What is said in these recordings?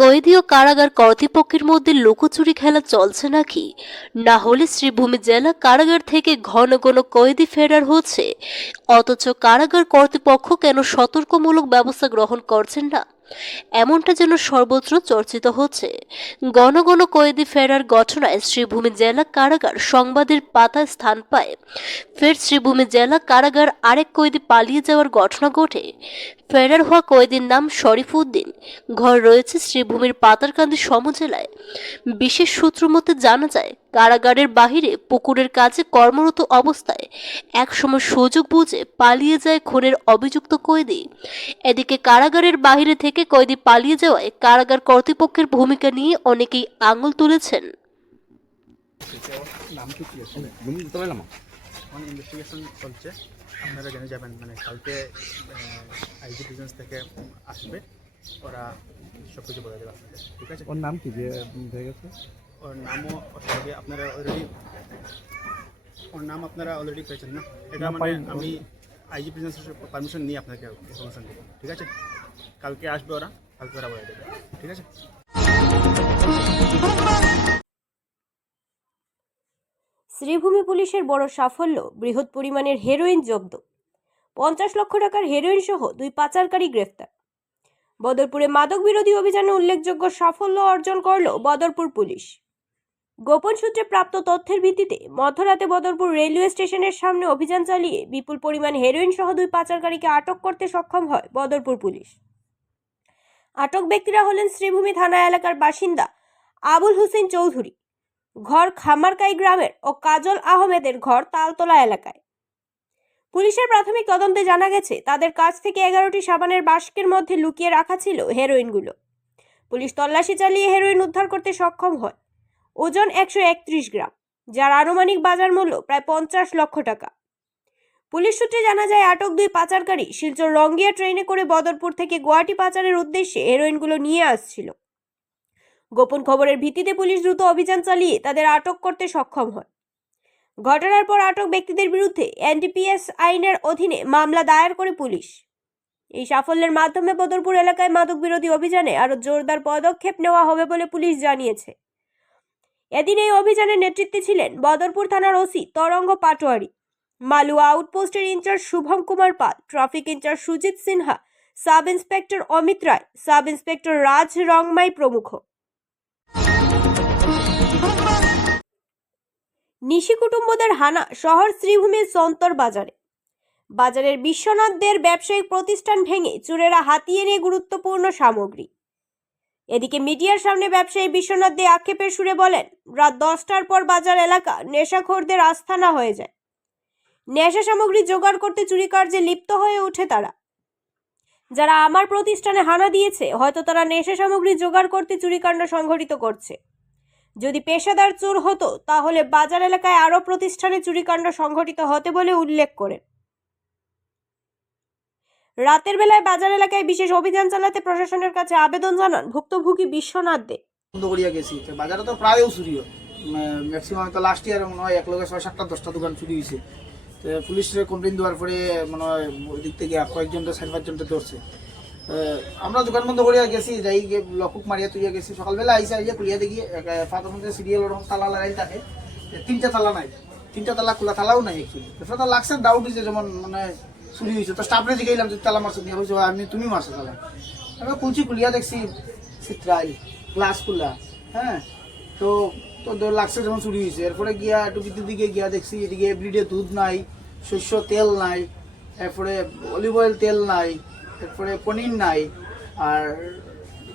কয়েদি ও কারাগার কর্তৃপক্ষের মধ্যে লুকোচুরি খেলা চলছে নাকি? না হলে শ্রীভূমি জেলা কারাগার থেকে ঘন ঘন কয়েদি ফেরার হচ্ছে, অথচ কারাগার কর্তৃপক্ষ কেন সতর্কমূলক ব্যবস্থা গ্রহণ করছেন না? এমনটা যেন সর্বত্র চর্চিত হচ্ছে। ঘন ঘন কয়েদি ফেরার ঘটনায় শ্রীভূমি জেলা কারাগার সংবাদের পাতায় স্থান পায়। ফের শ্রীভূমি জেলা কারাগার আরেক কয়েদি পালিয়ে যাওয়ার ঘটনা ঘটে। ফেরার হওয়া কয়েদির নাম শরীফ উদ্দিন। ঘর রয়েছে শ্রীভূমির পাতারকান্দি সমজেলায়। বিশেষ সূত্র মতে জানা যায়, কারাগারের বাহিরে পুকুরের কাছে কর্মরত অবস্থায় একসময় সুযোগ বুঝে পালিয়ে যায় খুনের অভিযুক্ত কয়েদি। এদিকে কারাগারের বাহিরে থেকে কয়েদি পালিয়ে যাওয়ায় কারাগার কর্তৃপক্ষের ভূমিকা নিয়ে অনেকেই আঙুল তুলেছেন। ইনভেস্টিগেশন চলছে, আপনারা জেনে যাবেন। মানে কালকে আইজি প্রেজেন্স থেকে আসবে, ওরা সব কিছু বলে দেবে আপনাদের। ঠিক আছে, ওর নাম কি যে হয়ে গেছে? ওর নামও আপনারা অলরেডি পেয়েছেন না? এটা না, মানে পাইনি। আমি আইজি প্রেজেন্সের পারমিশন নিয়ে আপনাকে ইনফরমেশন দেবো। ঠিক আছে, কালকে আসবে ওরা, কালকে ওরা বলে দেবে। ঠিক আছে। শ্রীভূমি পুলিশের বড় সাফল্য, বৃহৎ পরিমাণের হেরোইন জব্দ। 50 লক্ষ টাকার হেরোইন সহ 2 পাচারকারী গ্রেফতার। বদরপুরে মাদক বিরোধী অভিযানে উল্লেখযোগ্য সাফল্য অর্জন করল বদরপুর পুলিশ। গোপন সূত্রে প্রাপ্ত তথ্যের ভিত্তিতে মধ্যরাতে বদরপুর রেলওয়ে স্টেশনের সামনে অভিযান চালিয়ে বিপুল পরিমাণ হেরোইন সহ 2 পাচারকারীকে আটক করতে সক্ষম হয় বদরপুর পুলিশ। আটক ব্যক্তিরা হলেন শ্রীভূমি থানা এলাকার বাসিন্দা আবুল হোসেন চৌধুরী, ঘর খামারকাই গ্রামের, ও কাজল আহমেদের ঘর তালতলা এলাকায়। পুলিশের প্রাথমিক তদন্তে জানা গেছে, তাদের কাছ থেকে 11টি সাবানের বাস্কের মধ্যে লুকিয়ে রাখা ছিল হেরোইনগুলো। পুলিশ তল্লাশি চালিয়ে হেরোইন উদ্ধার করতে সক্ষম হয়। ওজন 131 গ্রাম, যার আনুমানিক বাজার মূল্য প্রায় 50 লক্ষ টাকা। পুলিশ সূত্রে জানা যায়, আটক 2 পাচারকারী শিলচর রঙ্গিয়া ট্রেনে করে বদরপুর থেকে গুয়াহাটি পাচারের উদ্দেশ্যে হেরোইনগুলো নিয়ে আসছিল। গোপন খবরের ভিত্তিতে পুলিশ দ্রুত অভিযান চালিয়ে তাদের আটক করতে সক্ষম হয়। ঘটনার পর আটক ব্যক্তিদের বিরুদ্ধে এনডিপিএস আইনের অধীনে মামলা দায়ের করে পুলিশ। এই সাফল্যের মাধ্যমে বদরপুর এলাকায় মাদক বিরোধী অভিযানে আরও জোরদার পদক্ষেপ নেওয়া হবে বলে পুলিশ জানিয়েছে। এদিন এই অভিযানের নেতৃত্বে ছিলেন বদরপুর থানার ওসি তরঙ্গ পাটোয়ারি, মালুয়া আউটপোস্টের incharge Shubham Kumar Pal, traffic incharge Sujit Sinha, sub inspector Amit Roy, sub inspector Raj Rongmai প্রমুখ। নিশি কুটুম্বদের হানা শহর শ্রীভূমির সন্তর বাজারে। বাজারের বিশ্বনাথদের ব্যবসায়িক প্রতিষ্ঠান ভেঙে চোরেরা হাতিয়ে নিয়ে গুরুত্বপূর্ণ সামগ্রী। এদিকে মিডিয়ার সামনে ব্যবসায়ী বিশ্বনাথ দে আক্ষেপের সুরে বলেন, রাত 10টার পর বাজার এলাকা নেশাখোরদের আস্তানা হয়ে যায়। নেশা সামগ্রী জোগাড় করতে চুরি কার্যে লিপ্ত হয়ে ওঠে তারা। যারা আমার প্রতিষ্ঠানে হানা দিয়েছে, হয়তো তারা নেশা সামগ্রী জোগাড় করতে চুরিকাণ্ড সংঘটিত করছে। যদি পেশাদার চোর হতো, তাহলে বাজার এলাকায় আরও প্রতিষ্ঠানে চুরিকাণ্ড সংঘটিত হতে বলে উল্লেখ করেন। রাতের বেলায় বাজার এলাকায় বিশেষ অভিযান চালাতে প্রশাসনের কাছে আবেদন জানান ভুক্তভোগী বিশ্বনাথ দে। বন্ধ করিয়া গেছি, বাজারে তো প্রায়ও চুরিও, ম্যাক্সিমাম তো লাস্ট ইয়ার মনে হয় 6-7-10টা দোকান চুরি হয়েছে। তো পুলিশের কমপ্লেন দেওয়ার পরে মনে হয় ওই দিক থেকে কয়েকজনটা 4-5জনটা ধরছে। আমরা দোকান বন্ধ করিয়া গেছি, যাই গিয়ে লকুক মারিয়া তুলিয়া গেছি। সকালবেলা আইসা আইয়া খুলিয়া দেখি ফাঁকের মধ্যে সিরিয়াল ওরকম তালা লাগাই থাকে, 3টা তালা নাই, 3টা তালা খোলা, তালাও নাই অ্যাকচুয়ালি। তো লাগছে ডাউট হয়েছে যেমন মানে চুরি হয়েছে। তো স্টাফরে জিগাইলাম যে তালা মারছে নিয়ে হয়েছে, আমি তুমি মারছো তালা। আমরা খুলছি, খুলিয়া দেখছি চিত্রাই গ্লাস খোলা। হ্যাঁ, তো তো লাগছে যেমন চুরি হয়েছে। এরপরে গিয়া একটু ভিতর দিকে গিয়া দেখছি এদিকে এভরিডে দুধ নাই, শস্য তেল নাই, এরপরে অলিভ অয়েল তেল নাই, এরপরে পনির নাই। আর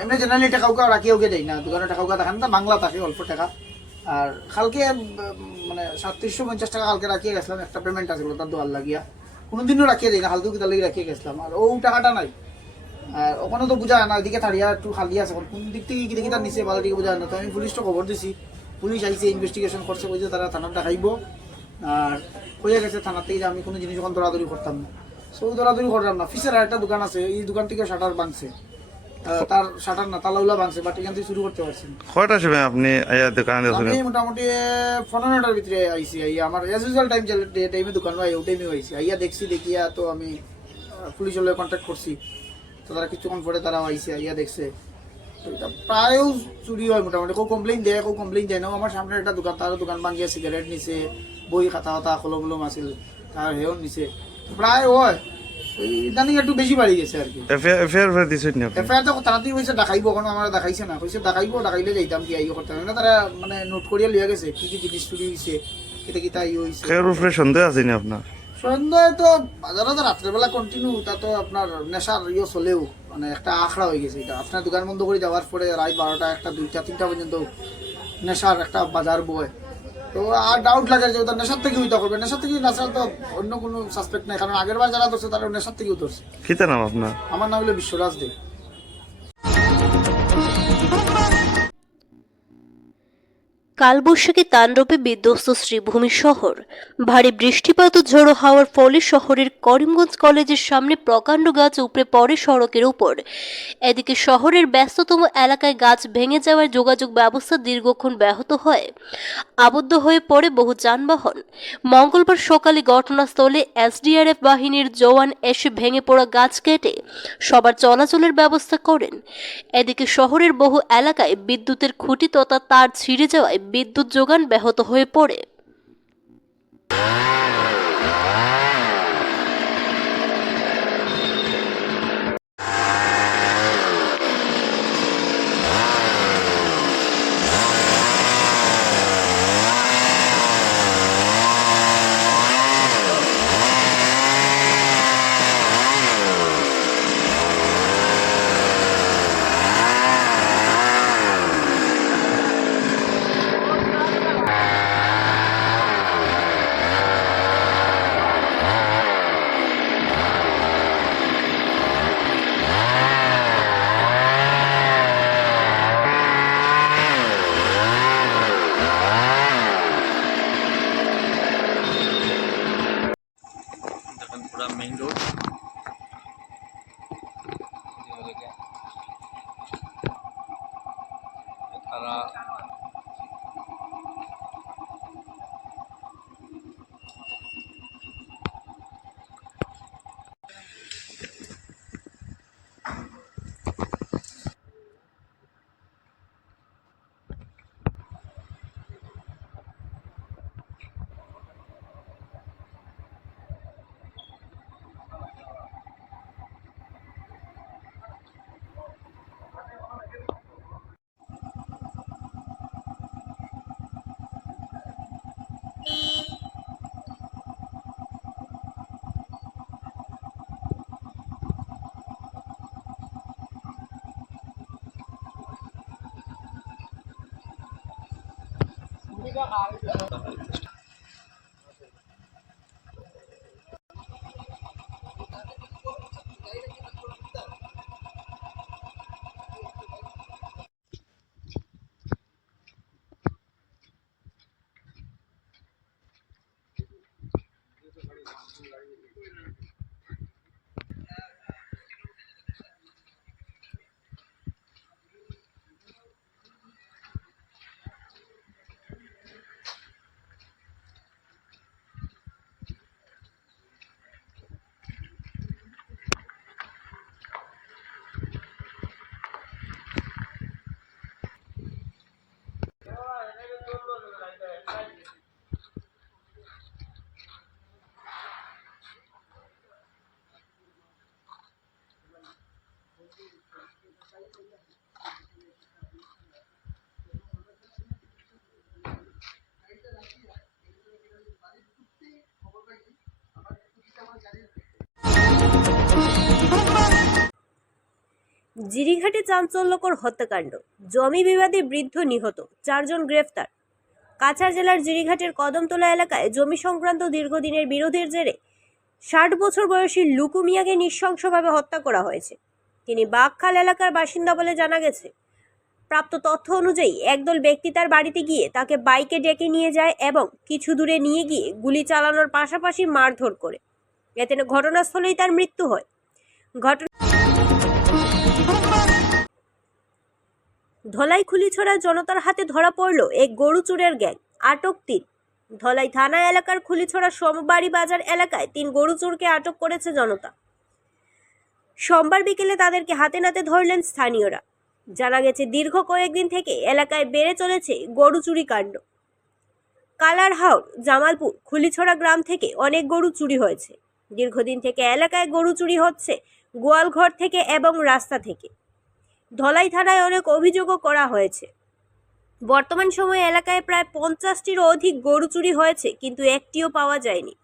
এমনি জেনারেলি টাকা উকা রাখিও গে দেয় না, দোকানে টাকা উকা দেখান না, বাংলা থাকে অল্প টাকা। আর কালকে মানে 3750 টাকা কালকে রাখিয়ে গেছিলাম, একটা পেমেন্ট আসলো তার দোয়ার লাগিয়া। কোনোদিনও রাখিয়ে দিই না, হালকা কিতা লাগি রাখিয়ে গেছিলাম। আর ও টাকাটা নাই, আর ওখানে তো বোঝা না, এদিকে থাড়িয়া একটু খালি আছে, কোন দিক থেকে কি দেখি তার নিচে ভালো দিকে বোঝা না। তো আমি পুলিশটা খবর দিছি, পুলিশ আইসে ইনভেস্টিগেশন করছে, বলছে তারা থানাটা খাইব। আর হয়ে গেছে থানার থেকে যে আমি কোনো জিনিস যখন দৌড়াদৌড়ি করতাম না, সব দৌড়াদৌড়ি করতাম না। ফিসের একটা দোকান আছে, এই দোকান থেকে শাটার ভাঙছে, তার শাটার না তালাউলা ভাঙছে, বাট এখান থেকে শুরু করতে পারছি না। কয়টা সময় আপনি দোকানে আমি মোটামুটি 15টার ভিতরে আইসি। আইয়া আমার এজ ইউজুয়াল টাইমে দোকান ভাই ওই টাইমে আইসি। আইয়া দেখছি, দেখিয়া তো আমি পুলিশের লগে কন্ট্যাক্ট করছি। তো তারা কিছুক্ষণ পরে তারা আইসে, আইয়া দেখছে। তো এটা প্রায়ও চুরি হয় মোটামুটি, কেউ কমপ্লেইন দেয় কেউ কমপ্লেইন দেয় না। আমার সামনে একটা দোকান, তারও দোকান ভাঙিয়ে সিগারেট নিছে, বই খাতা খাতা কলম কলম আছিল তার হেও নিছে, প্রায় হয়। ইদানিং একটু বেশি বাড়ি গেছে আর কি। এফআইআর দিছেন না আপনি? এফআইআর তো তাড়াতাড়ি হয়েছে, দেখাইব, এখন আমার দেখাইছে না, হয়েছে দেখাইলে যাইতাম কি আইও করতাম না। তারা মানে নোট করিয়া লিয়া গেছে কি কি জিনিস চুরি হয়েছে, এটা কি তাই হয়েছে। এর উপরে সন্দেহ আছে না আপনার? সন্ধ্যা তো বাজারে তো রাত্রেবেলা কন্টিনিউ, তা তো আপনার নেশার চলেও, মানে একটা আখড়া হয়ে গেছে এটা। আপনার দোকান বন্ধ করে যাওয়ার পরে রাত 12টা 1টা 2টা 3টা পর্যন্ত নেশার একটা বাজার বয়। তো আর ডাউট লাগে যে ওটা নেশার থেকে হইতে করবে, নেশার থেকে না ছাড়া তো অন্য কোনো সাসপেক্ট নাই, কারণ আগের বার যারা ধরছে তারা নেশার থেকেও ধরছে। কিতা নাম আপনার? আমার নাম হলো বিশ্বরাজ দে। কালবৈশাখী তাণ্ডবে বিধ্বস্ত শ্রীভূমি শহর। ভারী বৃষ্টিপাত ও ঝোড়ো হাওয়ার ফলে শহরের করিমগঞ্জ কলেজের সামনে প্রকাণ্ড গাছ উপড়ে পড়ে সড়কের উপর। এদিকে শহরের ব্যস্ততম এলাকায় গাছ ভেঙে যাওয়ায় যোগাযোগ ব্যবস্থা দীর্ঘক্ষণ ব্যাহত হয়, আবদ্ধ হয়ে পড়ে বহু যানবাহন। মঙ্গলবার সকালে ঘটনাস্থলে এসডিআরএফ বাহিনীর জওয়ান এসে ভেঙে পড়া গাছ কেটে সবার চলাচলের ব্যবস্থা করেন। এদিকে শহরের বহু এলাকায় বিদ্যুতের খুঁটি তথা তার ছিঁড়ে যাওয়ায় বিদ্যুৎ যোগান ব্যাহত হয়ে পড়ে। দেখেন পুরা মেইন রোড, তারা জিরিঘাটে চাঞ্চল্যকর হত্যাকাণ্ড, জমি বিবাদে বৃদ্ধ নিহত, 4 জন গ্রেফতার। কাছাড় জেলার জিরিঘাটের কদমতলা এলাকায় জমি সংক্রান্ত দীর্ঘদিনের বিরোধের জেরে 60 বছর বয়সী লুকু মিয়াকে নৃশংসভাবে হত্যা করা হয়েছে। তিনি বাগখাল এলাকার বাসিন্দা বলে জানা গেছে। প্রাপ্ত তথ্য অনুযায়ী একদল ব্যক্তি তার বাড়িতে গিয়ে তাকে বাইকে ডেকে নিয়ে যায় এবং কিছু দূরে নিয়ে গিয়ে গুলি চালানোর পাশাপাশি মারধর করে। এতে ঘটনাস্থলেই তার মৃত্যু হয়। ধলাই খুলিছড়া জনতার হাতে ধরা পড়ল এক গরু চোরের গ্যাং, আটক 3। ধলাই থানা এলাকার খুলিছড়া সোমবাড়ি বাজার এলাকায় 3 গরু চোরকে আটক করেছে জনতা। সোমবার বিকেলে তাদেরকে হাতে নাতে ধরলেন স্থানীয়রা। জানা গেছে দীর্ঘ কয়েকদিন থেকে এলাকায় বেড়ে চলেছে গরু চুরি কাণ্ড। কালারহাওড়, জামালপুর, খুলিছড়া গ্রাম থেকে অনেক গরু চুরি হয়েছে। দীর্ঘদিন থেকে এলাকায় গরু চুরি হচ্ছে গোয়ালঘর থেকে এবং রাস্তা থেকে। ধলাই থানায় অনেক অভিযোগও করা হয়েছে। বর্তমান সময়ে এলাকায় প্রায় 50টিরও অধিক গরু চুরি হয়েছে, কিন্তু একটিও পাওয়া যায়নি।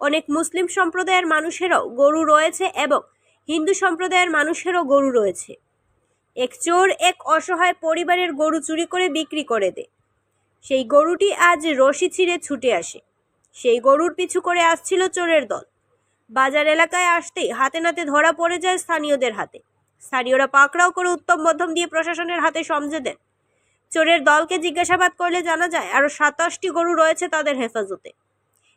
অনেক মুসলিম সম্প্রদায়ের মানুষেরও গরু রয়েছে এবং হিন্দু সম্প্রদায়ের মানুষেরও গরু রয়েছে। এক চোর এক অসহায় পরিবারের গরু চুরি করে বিক্রি করে দেয়। সেই গরুটি আজ রশি ছিঁড়ে ছুটে আসে। সেই গরুর পিছু করে আসছিল চোরের দল। বাজার এলাকায় আসতেই হাতে নাতে ধরা পড়ে যায় স্থানীয়দের হাতে। স্থানীয়রা পাকড়াও করে উত্তম মধ্যম দিয়ে প্রশাসনের হাতে সমঝে দেন। চোরের দলকে জিজ্ঞাসাবাদ করলে জানা যায় আরও 27টি গরু রয়েছে তাদের হেফাজতে।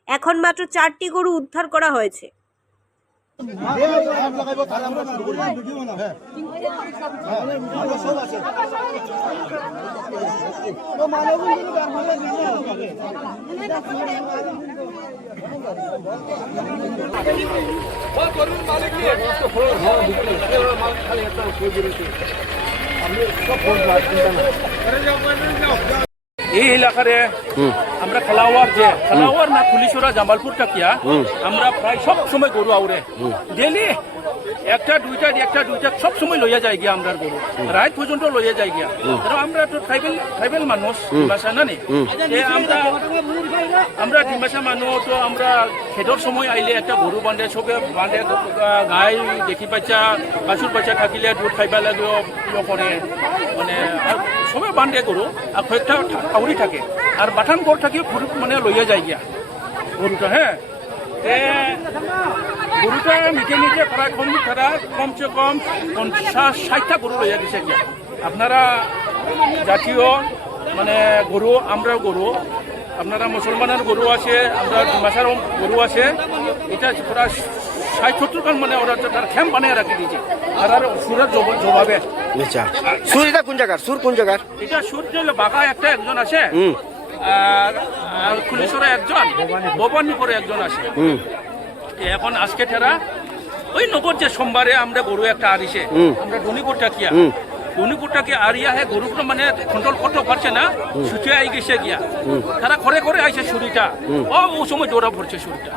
এখন মাত্র 4টি গরু উদ্ধার করা হয়েছে। এই এলাকারে আমরা খালাওয়ার না খুলিছড়া জামালপুর টাকিয়া আমরা প্রায় সব সময় গরু আউরে ডেলি একটা দুইটা সব সময় লইয়া যাই গিয়া আমরা গরু রাত পর্যন্ত লইয়া যাই গিয়া। কারণ আমরা তো ট্রাইবেল মানুষ ডিমাসা না নি, আমরা ডিমাসা মানুষ, তো আমরা খেদর সময় আইলে একটা গরু বান্ধে সবে বান্ধে গাই দেখি পাইছা বাছুর বাচ্চা থাকিলে দুধ খাইবা লাগে করে মানে সবে বান্ধে গরু আর কয়েকটা আউরি থাকে আর বাটান গড় থাকি মানে লইয়া যাই গিয়া গরুটা। হ্যাঁ, গরুটা নিজে প্রায় কমসে কম 50-60টা গরু লইয়া গেছে গিয়া। আপনারা জাতীয় মানে গরু, আমরা গরু, আপনারা মুসলমানের গরু আছে, আমরা ডিমাসার গরু আছে, এটা প্রায় 60-70 খান মানে ওরা তার ক্যাম্প বানিয়ে রাখি দিয়েছে। আর সুরের জবাবে সুর এটা কোন জায়গার? সুর কোন জায়গার? এটা সুর বাঘা একজন আছে আর খুলিছড়া একজন, ভবানীপুরে একজন আছে। এখন আজকে ঠেরা ওই নগর যে সোমবারে আমরা গরু একটা আরিছে, আমরা ধনীপুরটাকে আরিয়া হে গরুটা মানে কন্ট্রোল করতে পারছে না, ছুটে আই গেছে গিয়া। তারা ঘরে ঘরে আইছে ছুরিটা, ও সময় দৌড়া পড়ছে ছুরিটা।